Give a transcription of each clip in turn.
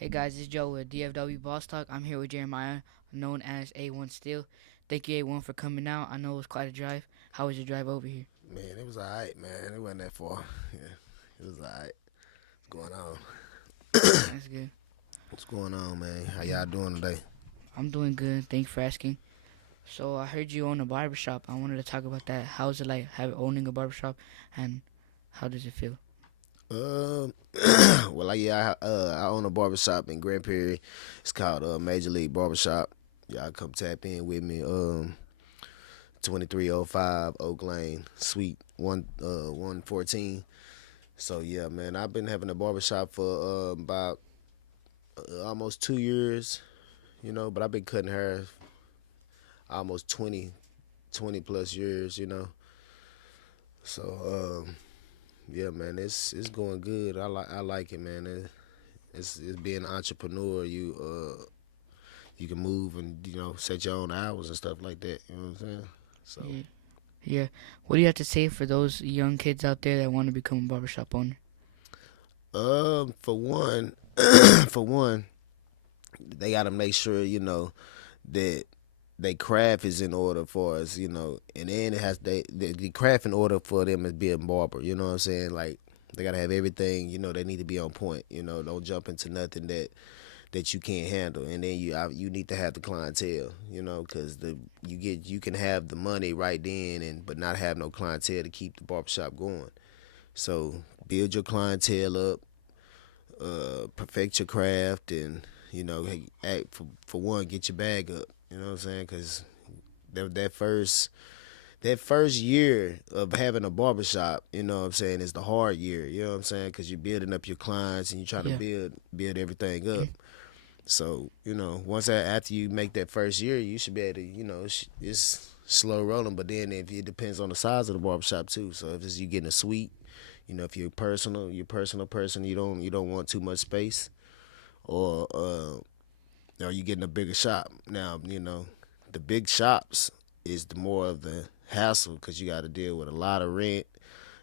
Hey guys, it's Joe with DFW Boss Talk. I'm here with Jeremiah, known as A1 Steele. Thank you, A1, for coming out. I know it was quite a drive. How was your drive over here? Man, it was alright, man. It wasn't that far. Yeah, it was alright. What's going on? That's good. What's going on, man? How y'all doing today? I'm doing good. Thanks for asking. So I heard you own a barbershop. I wanted to talk about that. How's it like owning a barbershop, and how does it feel? Um, I own a barbershop in Grand Prairie. It's called Major League Barbershop. Y'all come tap in with me. 2305 Oak Lane, Suite 114. So yeah, man, I've been having a barbershop for about almost 2 years. But I've been cutting hair almost 20 plus years. So yeah, man, it's going good. I like it, man. It's being an entrepreneur. You can move and set your own hours and stuff like that. You know what I'm saying? So Yeah. Yeah. What do you have to say for those young kids out there that want to become a barbershop owner? for one, for one, they got to make sure that they craft is in order for us. And then it has the craft in order for them is being barber. You know what I'm saying? Like they gotta have everything. They need to be on point. Don't jump into nothing that you can't handle. And then you need to have the clientele. Because you can have the money right then but not have no clientele to keep the barbershop going. So build your clientele up, perfect your craft, and hey, for one, get your bag up. You know what I'm saying? Because that first year of having a barbershop, what I'm saying, is the hard year. You know what I'm saying? Because you're building up your clients and you're trying to Yeah. build everything up. Yeah. So after you make that first year, you should be able to it's slow rolling. But then if it depends on the size of the barbershop too. So if it's you getting a suite, if you're personal person, you don't want too much space, or you getting a bigger shop. Now, the big shops is the more of the hassle because you got to deal with a lot of rent.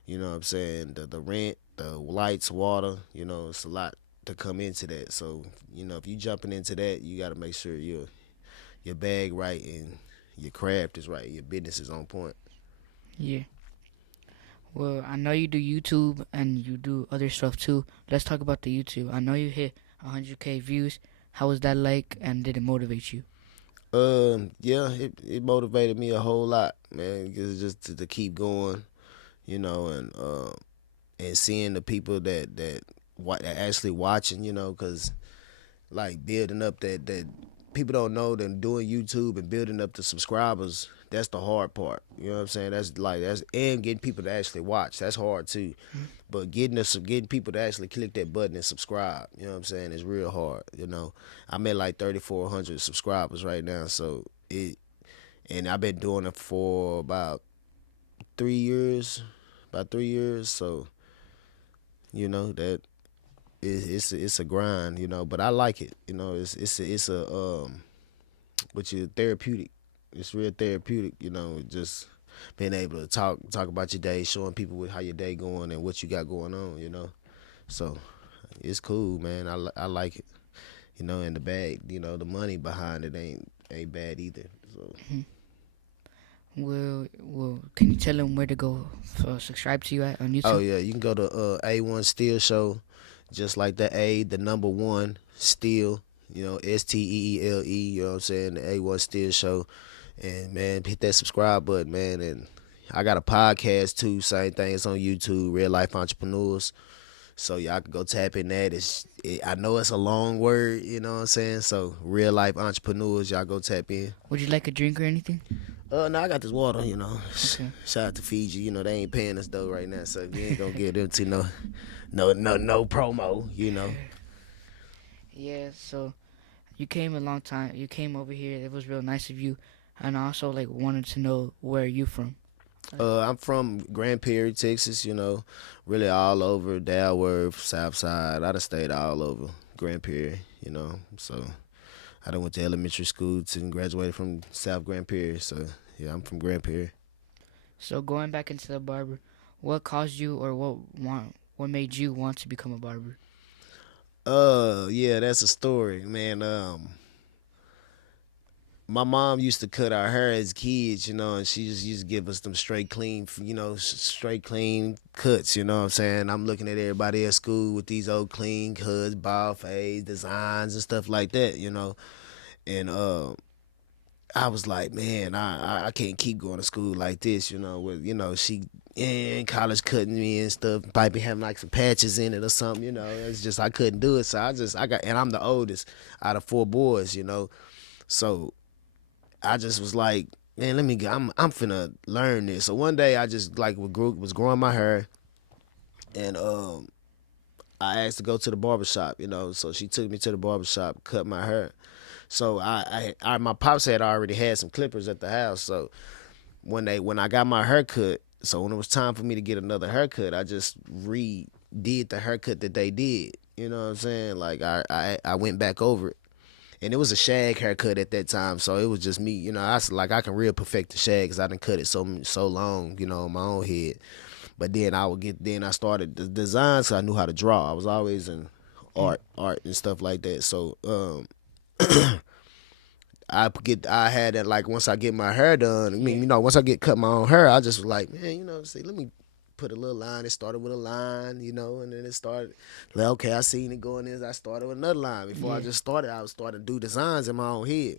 You know what I'm saying? The rent, the lights, water. It's a lot to come into that. So if you jumping into that, you got to make sure your bag right and your craft is right. Your business is on point. Yeah. Well, I know you do YouTube and you do other stuff too. Let's talk about the YouTube. I know you hit 100K views. How was that like, and did it motivate you? Yeah, it motivated me a whole lot, man. Cause just to keep going, and seeing the people that actually watching, cause like building up that people don't know that doing YouTube and building up the subscribers. That's the hard part. You know what I'm saying? That's and getting people to actually watch. That's hard too. But getting people to actually click that button and subscribe. You know what I'm saying? Is real hard. I'm at like 3,400 subscribers right now. So and I've been doing it for about 3 years. About 3 years. So that it's a grind. But I like it. It's a which is therapeutic. It's real therapeutic. Just being able to talk about your day, showing people how your day going and what you got going on. So it's cool, man. I like it. And the bag, the money behind it ain't bad either. So Well, can you tell them where to go for subscribe to you at on oh YouTube? yeah, you can go to A1 Steele Show, just like the A, the number one Steele. Steele. You know what I'm saying? The A1 Steele Show, and man, hit that subscribe button, man. And I got a podcast too. Same thing. It's on YouTube. Real Life Entrepreneurs. So y'all can go tap in that. I know it's a long word, you know what I'm saying? So Real Life Entrepreneurs, y'all go tap in. Would you like a drink or anything? No, I got this water, Okay. Shout out to Fiji, they ain't paying us though right now, so we ain't gonna get them to no promo. Yeah. So you came a long time. You came over here. It was real nice of you, and I also like wanted to know where you from. I'm from Grand Prairie, Texas, really all over Dalworth, Southside. I done stayed all over Grand Prairie, so I done went to elementary school and graduated from South Grand Prairie, so yeah, I'm from Grand Prairie. So going back into the barber, what caused you or what made you want to become a barber? Yeah, that's a story, man. My mom used to cut our hair as kids, and she just used to give us them straight clean, straight clean cuts, you know what I'm saying? I'm looking at everybody at school with these old clean cuts, bald fades, designs and stuff like that. And I was like, man, I can't keep going to school like this, with she in college cutting me and stuff, might be having like some patches in it or something. It's just I couldn't do it. So and I'm the oldest out of four boys. So I just was like, man, let me go. I'm finna learn this. So one day I just like was growing my hair, and I asked to go to the barbershop. So she took me to the barbershop, cut my hair. So my pops had already had some clippers at the house. So when I got my haircut, so when it was time for me to get another haircut, I just redid the haircut that they did. You know what I'm saying? Like I went back over it. And it was a shag haircut at that time, so it was just me. I can real perfect the shag because I done cut it so long, on my own head. But then I started the designs. So I knew how to draw. I was always in Mm. art and stuff like that. So I had that like once I get my hair done. I Yeah. mean, once I get cut my own hair, I just was like, man, say let me put a little line. It started with a line, and then it started like, okay, I seen it going in. I started with another line. Before I Yeah. just started, I was starting to do designs in my own head.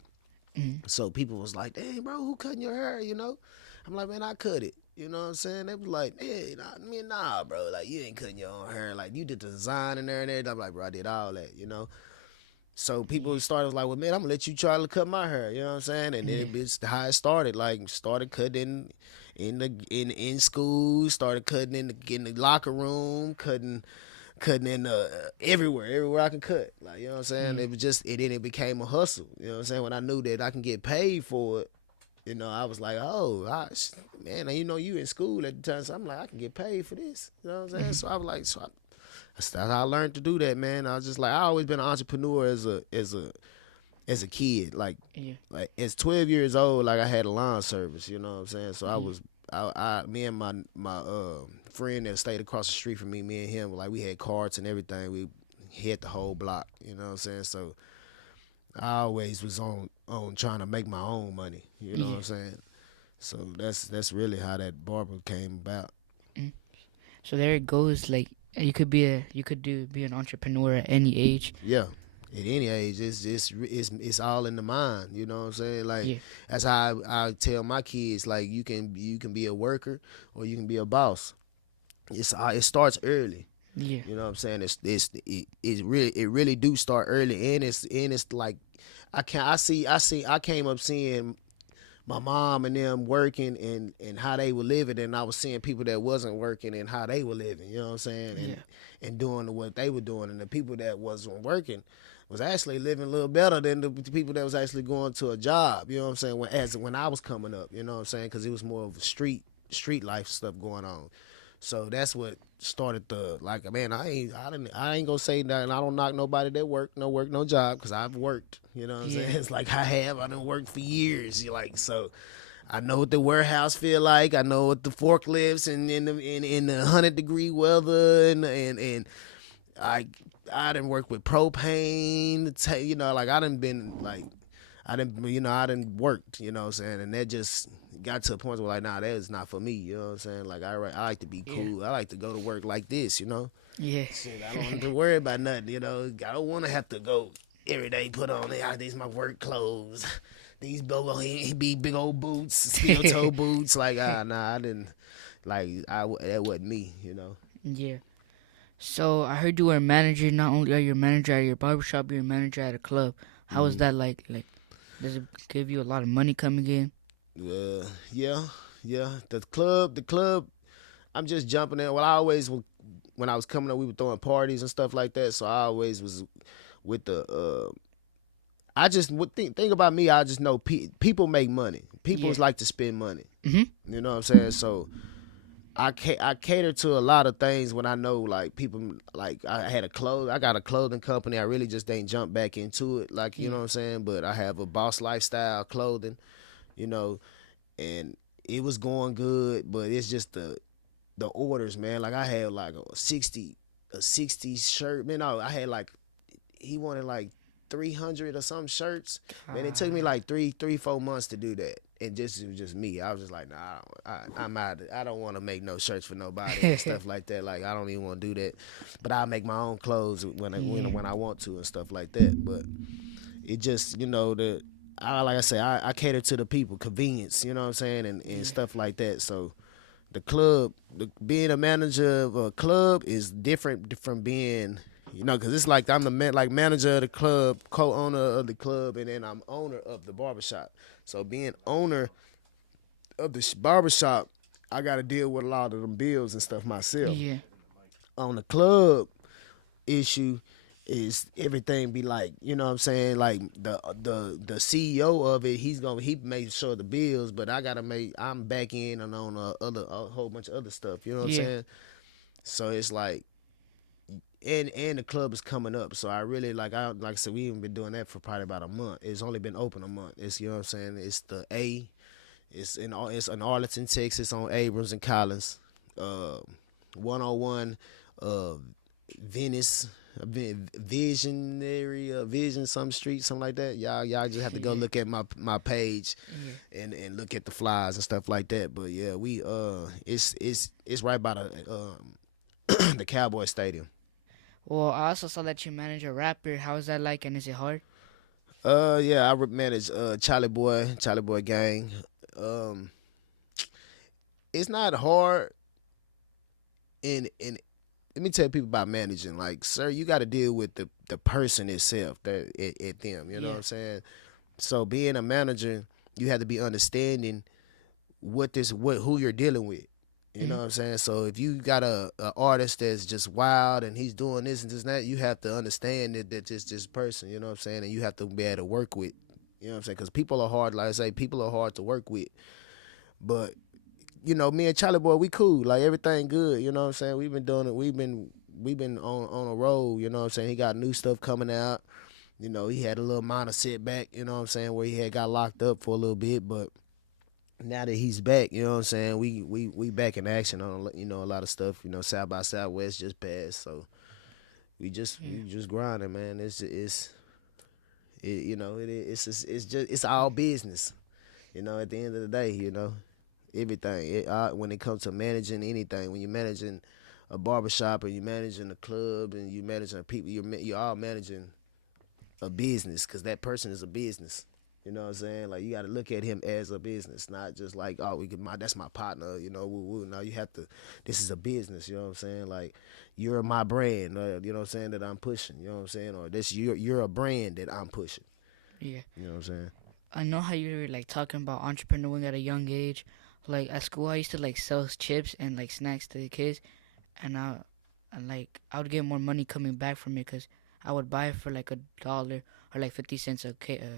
Mm. So people was like, dang, bro, who cutting your hair? I'm like, man, I cut it. You know what I'm saying? They was like, hey, nah, bro. Like, you ain't cutting your own hair. Like, you did the design in there and everything. I'm like, bro, I did all that. So people Yeah. started like, well, man, I'm gonna let you try to cut my hair. You know what I'm saying? And Yeah. then it's how it started. Like, started cutting in school, started cutting in the locker room, cutting in everywhere I can cut. Like, you know what I'm saying? Yeah. It was just then it became a hustle. You know what I'm saying? When I knew that I can get paid for it, I was like, oh, man, you in school at the time, so I'm like, I can get paid for this. You know what I'm saying? Mhm. So I was like, that's how I learned to do that, man. I was just like, I always been an entrepreneur as a kid. Yeah. Like as 12 years old, like I had a lawn service. You know what I'm saying? So Yeah. me and my friend that stayed across the street from me and him, like we had carts and everything. We hit the whole block. You know what I'm saying? So I always was on trying to make my own money. You know what Yeah. I'm saying? So that's really how that barber came about. Mm. So there it goes. Like you could be an entrepreneur at any age. Yeah. At any age, it's all in the mind. You know what I'm saying? Like Yeah. that's how I tell my kids. Like you can be a worker or you can be a boss. It starts early. Yeah. You know what I'm saying? It really do start early, and it's like I came up seeing my mom and them working and how they were living, and I was seeing people that wasn't working and how they were living. You know what I'm saying? Yeah. And doing what they were doing, and the people that wasn't working was actually living a little better than the people that was actually going to a job. You know what I'm saying? When I was coming up, you know what I'm saying? Because it was more of a street life stuff going on. So that's what started the like. Man, I ain't gonna say that. And I don't knock nobody that work no job because I've worked. You know what I'm saying? Yeah. It's like I done worked for years. So I know what the warehouse feel like. I know what the forklifts and in the 100-degree weather and I I done worked with propane. Like I done been like I done worked. You know what I'm saying? And that just got to a point where like, nah, that is not for me. You know what I'm saying? Like I like to be Yeah. cool. I like to go to work like this. Yeah. Shit, I don't have to worry about nothing. I don't want to have to go every day put on these my work clothes. These big old boots, steel toe boots. Like nah, I didn't like that wasn't me. Yeah. So I heard you were a manager. Not only are you a manager at your barbershop, you're a manager at a club. How is Mm. that like? Like, does it give you a lot of money coming in? Yeah, yeah. The club. I'm just jumping in. Well, I always when I was coming up, we were throwing parties and stuff like that. So I always was with the. I just would think about me. I just know people make money. People Yeah. like to spend money. Mhm. You know what I'm saying? So I cater to a lot of things when I know like people like I got a clothing company. I really just ain't jumped back into it like you know Yeah. what I'm saying. But I have a boss lifestyle clothing. You know, and it was going good, but it's just the orders, man. Like I had like a 60 shirt. Man, no, I had like he wanted like 300 or some shirts. Man, it took me God. like 4 months to do that. And just it was just me. I was just like, nah, I'm out. I don't want to make no shirts for nobody and stuff like that. Like I don't even want to do that. But I make my own clothes Yeah. when I want to and stuff like that. But it just like I say, I cater to the people, convenience. You know what I'm saying, and Yeah. stuff like that. So the club, being a manager of a club is different from being, because it's like I'm the manager of the club, co-owner of the club, and then I'm owner of the barbershop. So being owner of the barbershop, I got to deal with a lot of them bills and stuff myself. Yeah. On the club issue is everything be like, you know what I'm saying, like the CEO of it, he makes sure the bills, but I'm back in and on a whole bunch of other stuff, you know what I'm Yeah. saying. So it's like, and the club is coming up, so I really like I said, we even been doing that for probably about a month. It's only been open a month. It's, you know what I'm saying, it's the A, it's in Arlington, Texas, on Abrams and Collins, 101 uh Venice, Visionary, Vision, some street, something like that. Y'all just have to go Yeah. look at my page Yeah. and look at the flies and stuff like that. But yeah, we it's right by the Cowboy Stadium. Well, I also saw that you manage a rapper. How is that like, and is it hard? Yeah, manage Charlie Boy Gang. Um, it's not hard, and let me tell people about managing. Like, sir, you got to deal with the person itself, that at them. You know what Yeah. I'm saying? So being a manager, you have to be understanding who you're dealing with. You know Mm-hmm. what I'm saying? So if you got a artist that's just wild and he's doing this and this and that, you have to understand that it's this person. You know what I'm saying? And you have to be able to work with. You know what I'm saying? Because people are hard. Like I say, people are hard to work with. But me and Charlie Boy, we cool. Like everything good. You know what I'm saying? We've been doing it. We've been on a roll. You know what I'm saying? He got new stuff coming out. He had a little minor setback. You know what I'm saying? Where he had got locked up for a little bit, but now that he's back, you know what I'm saying? We back in action on a lot of stuff. South by Southwest just passed, so Yeah. we just grinding, man. It's all business. At the end of the day, everything. When it comes to managing anything, when you're managing a barbershop or you're managing a club and you're managing people, you're all managing a business, because that person is a business. You know what I'm saying? Like, you got to look at him as a business, not just like, oh, that's my partner. Woo woo. No, you have to. This is a business. You know what I'm saying? Like, you're my brand. You know what I'm saying, that I'm pushing. You know what I'm saying? Or this you're a brand that I'm pushing. Yeah. You know what I'm saying? I know how you were like talking about entrepreneuring at a young age. Like at school, I used to like sell chips and like snacks to the kids, and like I would get more money coming back from it because I would buy it for like $1 or like 50 cents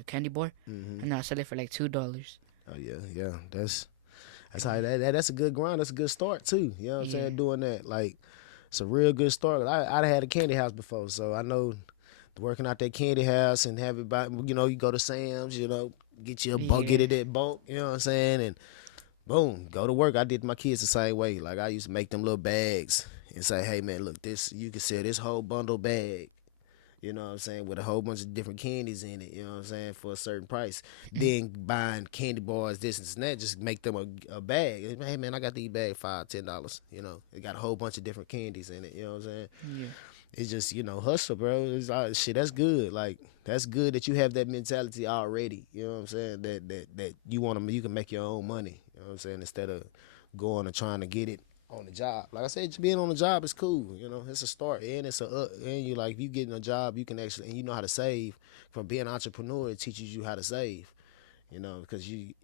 candy bar, Hmm. and I sell it for like $2. Oh yeah, yeah. That's how that's a good grind. That's a good start too. You know what I'm Yeah, saying? Doing that, like, it's a real good start. I had a candy house before, so I know working out that candy house and have it by, you go to Sam's, get you a bulk, get yeah, it at bulk, you know what I'm saying, and boom, go to work. I did my kids the same way. Like, I used to make them little bags and say, hey man, look, this, you can sell this whole bundle bag, you know what I'm saying, with a whole bunch of different candies in it, you know what I'm saying, for a certain price. mm, Then buying candy bars, this and that, just make them a bag. Hey man, I got these bags $5, $10. It got a whole bunch of different candies in it, you know what I'm saying. yeah, It's just, hustle, bro. It's all, shit. That's good. Like, that's good that you have that mentality already. You know what I'm saying? That you can make your own money. You know what I'm saying? Instead of going and trying to get it on the job. Like I said, being on the job is cool. It's a start, and it's and you, like, if you get in a job, you can actually, and you know how to save. From being an entrepreneur, it teaches you how to save. Because you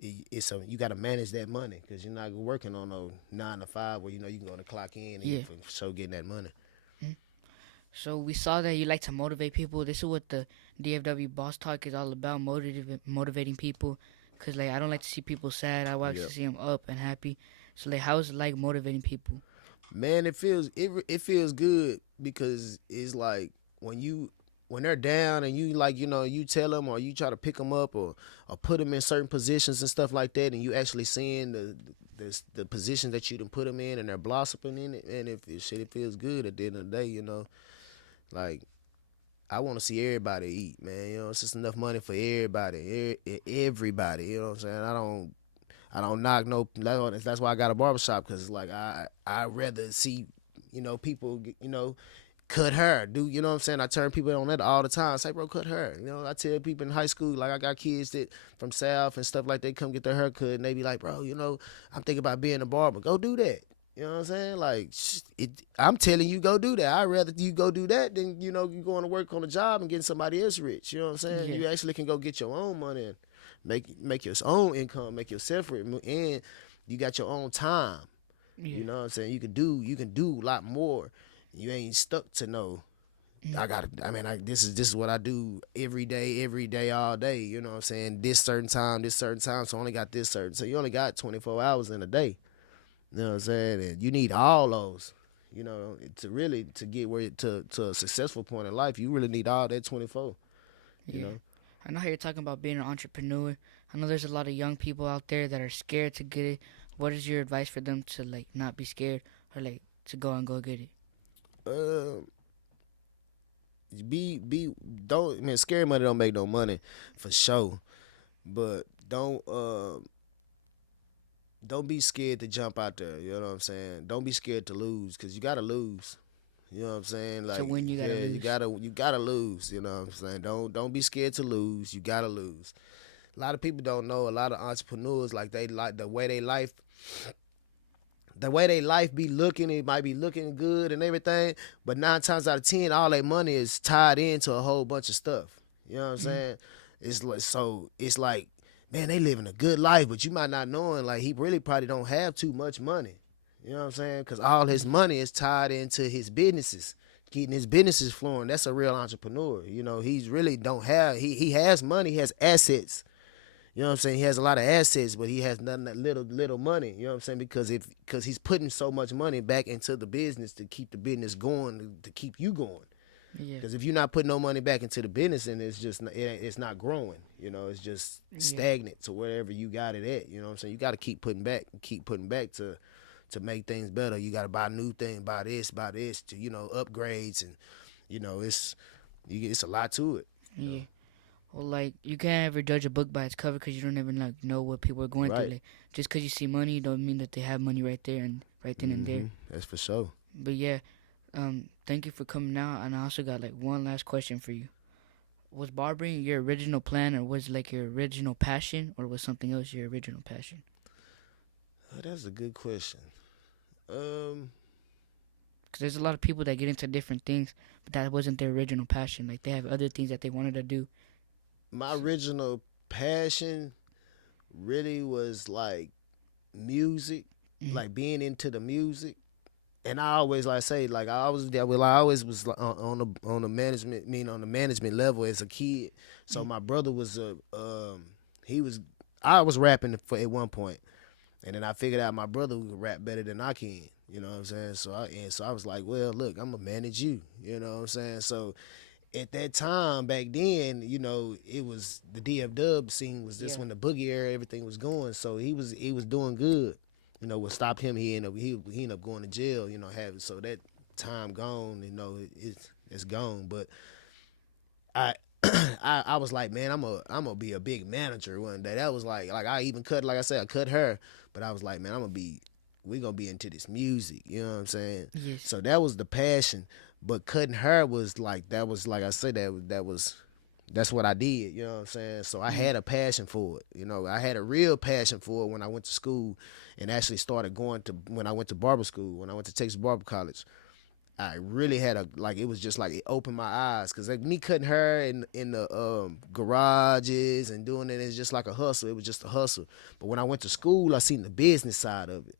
got to manage that money, because you're not working on no 9 to 5 where you can go to clock in and you yeah. for sure getting that money. Mm. So we saw that you like to motivate people. This is what the DFW Boss Talk is all about: motivating people. Cause like I don't like to see people sad. I like Yeah. to see them up and happy. So like, how is it like motivating people? Man, it feels good, because it's like when they're down and you, like, you tell them, or you try to pick them up, or put them in certain positions and stuff like that, and you actually seeing the position that you done put them in, and they're blossoming in it, and if it feels good at the end of the day, like, I want to see everybody eat, man. You know, it's just enough money for everybody, everybody. You know what I'm saying? I don't knock no. That's why I got a barbershop, because like I rather see, people, cut hair. Do you know what I'm saying? I turn people on that all the time. I say, bro, cut hair. I tell people in high school, like I got kids that from South and stuff like they come get their hair cut, and they be like, bro, I'm thinking about being a barber. Go do that. You know what I'm saying? Like, I'm telling you, go do that. I'd rather you go do that than, you going to work on a job and getting somebody else rich. You know what I'm saying? Yeah, You actually can go get your own money and make your own income, make yourself rich, and you got your own time. yeah, You know what I'm saying? You can do a lot more. You ain't stuck to no. This is what I do every day, all day. You know what I'm saying? This certain time. So I only got this certain. So you only got 24 hours in a day. You know what I'm saying? And you need all those. To get to a successful point in life, you really need all that 24. You yeah. know. I know how you're talking about being an entrepreneur. I know there's a lot of young people out there that are scared to get it. What is your advice for them to like not be scared or like to go and go get it? Uh, be don't man. Scary money don't make no money, for sure. But don't be scared to jump out there. You know what I'm saying? Don't be scared to lose, because you gotta lose. You know what I'm saying? To Like, win, you gotta yeah, you lose. gotta lose. You know what I'm saying? Don't be scared to lose. You gotta lose. A lot of people don't know. A lot of entrepreneurs, like, they like the way they life be looking. It might be looking good and everything, but 9 times out of 10, all their money is tied into a whole bunch of stuff. You know what I'm Mm, saying? It's like, man, they living a good life, but you might not knowing, like, he really probably don't have too much money. You know what I'm saying? Because all his yeah, money is tied into his businesses, getting his businesses flowing. That's a real entrepreneur. He's really don't have. He has money. He has assets. You know what I'm saying? He has a lot of assets, but he has nothing that little money. You know what I'm saying? Because he's putting so much money back into the business to keep the business going, to keep you going. yeah, Because if you're not putting no money back into the business, and it's not growing. It's just yeah, stagnant to wherever you got it at. You know what I'm saying? You got to keep putting back to make things better. You got to buy new things, buy this, to upgrades, and it's a lot to it. You know? yeah. Well, like you can't ever judge a book by its cover because you don't even like know what people are going through. Right. Like just because you see money, don't mean that they have money right there and right then and there. That's for sure. But yeah, thank you for coming out. And I also got like one last question for you. Was barbering your original plan, or was it like your original passion, or was something else your original passion? That's a good question. Um, Because there's a lot of people that get into different things, but that wasn't their original passion. Like they have other things that they wanted to do. my original passion really was like music, Mm-hmm. like being into the music. And I always like say, like, I always was like, on the management, on the management level as a kid. So my brother was he was I was rapping for at one point, and then I figured out my brother could rap better than I can. You know what I'm saying? So I was like, well, look, I'm gonna manage you. You know what I'm saying? So at that time back then, it was the DF Dub scene was just Yeah. when the boogie era, everything was going. So he was doing good. What stopped him? He ended up going to jail. Having so that time gone. It's gone. But I. I was like, man, I'm gonna be a big manager one day. That was like I even cut, like I said, I cut her, but I was like, man, we gonna be into this music. You know what I'm saying? Yes. So that was the passion. But cutting hair was like, that was, like I said, that's what I did. You know what I'm saying? So I Mm. had a passion for it. I had a real passion for it when I went to school, and actually started going to when I went to barber school, when I went to Texas Barber College. I really had it was just like it opened my eyes, because like me cutting hair in the garages and doing it is just like a hustle. It was just a hustle. But when I went to school, I seen the business side of it.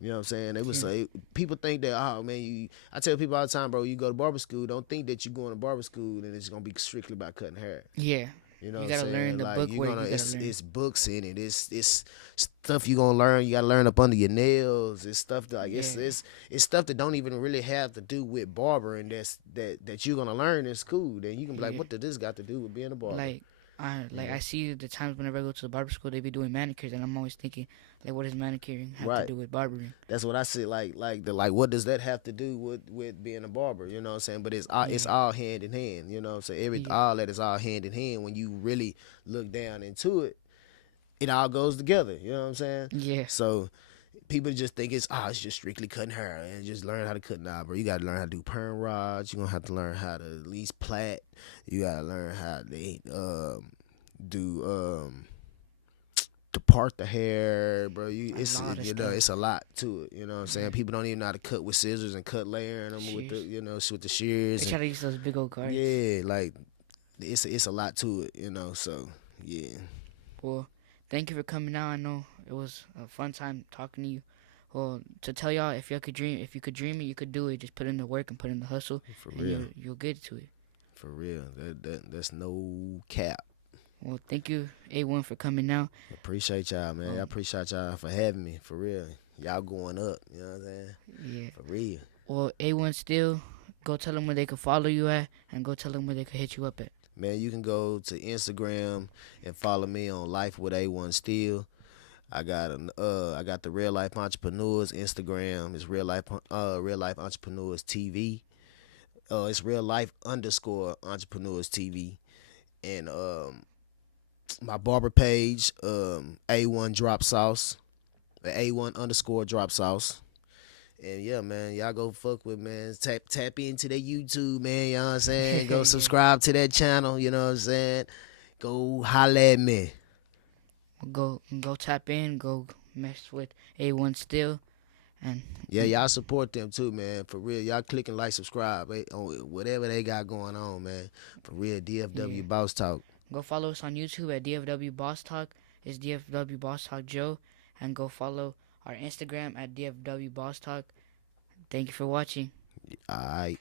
You know what I'm saying? It was Yeah. like, people think that, oh man, I tell people all the time, bro, you go to barber school, don't think that you going to barber school and it's gonna be strictly about cutting hair. Yeah. You know what You I'm gotta learn saying? the Like, book you're work. gonna You gotta learn. it's books in it. It's stuff you gonna learn. You gotta learn up under your nails. It's stuff that, like, Yeah. it's stuff that don't even really have to do with barbering. That you're gonna learn in school. Then you can be like, Yeah. what did this got to do with being a barber? Like I see the times whenever I go to the barber school, they be doing manicures, and I'm always thinking, like, what does manicuring have to Right. do with barbering? That's what I see. Like what does that have to do with being a barber? You know what I'm saying? But it's Yeah, all hand in hand. You know what I'm saying? yeah, All that is all hand in hand. When you really look down into it, it all goes together. You know what I'm saying? yeah. So people just think it's just strictly cutting hair and just learn how to cut. Nah, bro, you gotta learn how to do perm rods. You gonna have to learn how to at least plait. You gotta learn how to do to part the hair, bro. A lot of stuff. It's a lot to it. You know what I'm saying? People don't even know how to cut with scissors and cut layering them with the Shears. with the shears. They And, try to use those big old cards. yeah, like it's a lot to it. You know, so yeah. Well, thank you for coming out. I know it was a fun time talking to you. Well, to tell y'all, if you could dream it, you could do it. Just put in the work and put in the hustle, For and real. you'll get to it. For real. That's no cap. Well, thank you, A1, for coming out. Appreciate y'all, man. I appreciate y'all for having me. For real. Y'all going up. You know what I'm saying? Yeah. For real. Well, A1 Steele, go tell them where they can follow you at, and go tell them where they can hit you up at. Man, you can go to Instagram and follow me on Life with A1 Steele. I got the Real Life Entrepreneurs Instagram. It's Real Life Entrepreneurs TV. It's Real Life _Entrepreneurs TV. And my barber page, A1 Drop Sauce, the A1 _ Drop Sauce. And yeah, man, y'all go fuck with, man. Tap into that YouTube, man. You know what I'm saying? Go subscribe to that channel. You know what I'm saying? Go holla at me. Go tap in. Go mess with A1 Steele, and Yeah, y'all support them too, man. For real, y'all click and like, subscribe on whatever they got going on, man. For real, DFW Yeah. Boss Talk. go follow us on YouTube at DFW Boss Talk. It's DFW Boss Talk Joe, and go follow our Instagram at DFW Boss Talk. Thank you for watching. All right.